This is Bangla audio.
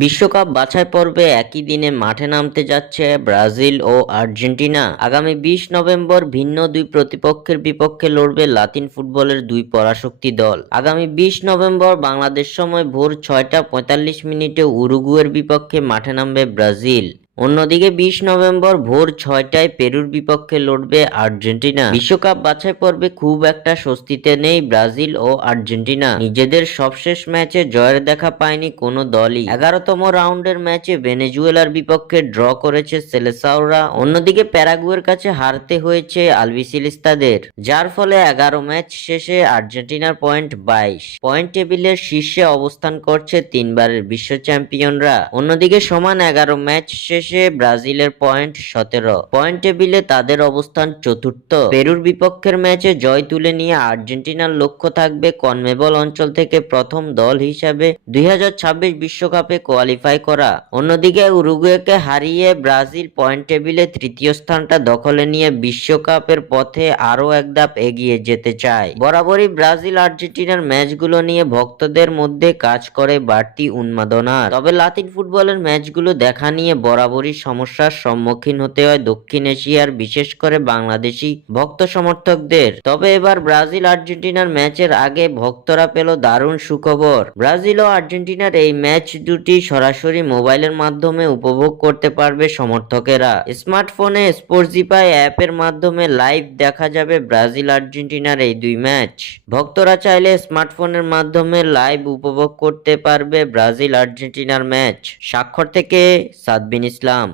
বিশ্বকাপ বাছাই পর্বে একই দিনে মাঠে নামতে যাচ্ছে ব্রাজিল ও আর্জেন্টিনা। আগামী 20 নভেম্বর ভিন্ন দুই প্রতিপক্ষের বিপক্ষে লড়বে লাতিন ফুটবলের দুই পরাশক্তি দল। আগামী 20 নভেম্বর বাংলাদেশ সময় ভোর 6টা 45 মিনিটে উরুগুয়ের বিপক্ষে মাঠে নামবে ব্রাজিল। অন্যদিকে 20 নভেম্বর ভোর 6টায় পেরুর বিপক্ষে লড়বে আর্জেন্টিনা। বিশ্বকাপ বাছাই পর্বে খুব একটা স্বস্তিতে নেই ব্রাজিল ও আর্জেন্টিনা। নিজেদের সবশেষ ম্যাচে জয়ের দেখা পায়নি কোনো দলই। 11তম রাউন্ডের ম্যাচে ভেনেজুয়েলার বিপক্ষে ড্র করেছে সেলেসাওরা। অন্যদিকে প্যারাগুয়ের কাছে হারতে হয়েছে আলবিসেলেস্তাদের, যার ফলে 11 ম্যাচ শেষে আর্জেন্টিনার পয়েন্ট 22। পয়েন্ট টেবিলের শীর্ষে অবস্থান করছে তিনবারের বিশ্ব চ্যাম্পিয়নরা। অন্যদিকে সমান 11 ম্যাচ শেষে ব্রাজিলের পয়েন্ট 17। পয়েন্ট টেবিলে তাদের অবস্থান চতুর্থ। পেরুর বিপক্ষের ম্যাচে জয় তুলে নিয়ে আর্জেন্টিনার লক্ষ্য থাকবে কনমেবল অঞ্চল থেকে প্রথম দল হিসাবে 2026 বিশ্বকাপে কোয়ালিফাই করা। অন্যদিকে উরুগুয়েকে হারিয়ে ব্রাজিল পয়েন্ট টেবিলে তৃতীয় স্থানটা দখলে নিয়ে বিশ্বকাপের পথে আরো এক ধাপ এগিয়ে যেতে চায়। বরাবরই ব্রাজিল আর্জেন্টিনার ম্যাচগুলো নিয়ে ভক্তদের মধ্যে কাজ করে বাড়তি উন্মাদনা। তবে লাতিন ফুটবলের ম্যাচগুলো দেখা নিয়ে বরাবরই সমস্যার সম্মুখীন হতে হয় দক্ষিণ এশিয়ার, বিশেষ করে বাংলাদেশি ভক্ত সমর্থকদের। তবে এবার ব্রাজিল আর্জেন্টিনার ম্যাচের আগে ভক্তরা পেল দারুণ সুখবর। ব্রাজিল ও আর্জেন্টিনার এই ম্যাচ দুটি সরাসরি মোবাইলের মাধ্যমে উপভোগ করতে পারবে সমর্থকেরা। স্মার্টফোনে স্পোর্টজিপাই অ্যাপের মাধ্যমে লাইভ দেখা যাবে ব্রাজিল আর্জেন্টিনার এই দুই ম্যাচ। ভক্তরা চাইলে স্মার্টফোনের মাধ্যমে লাইভ উপভোগ করতে পারবে ব্রাজিল আর্জেন্টিনার ম্যাচ। স্বাক্ষর থেকে সাদবিন ইসলাম।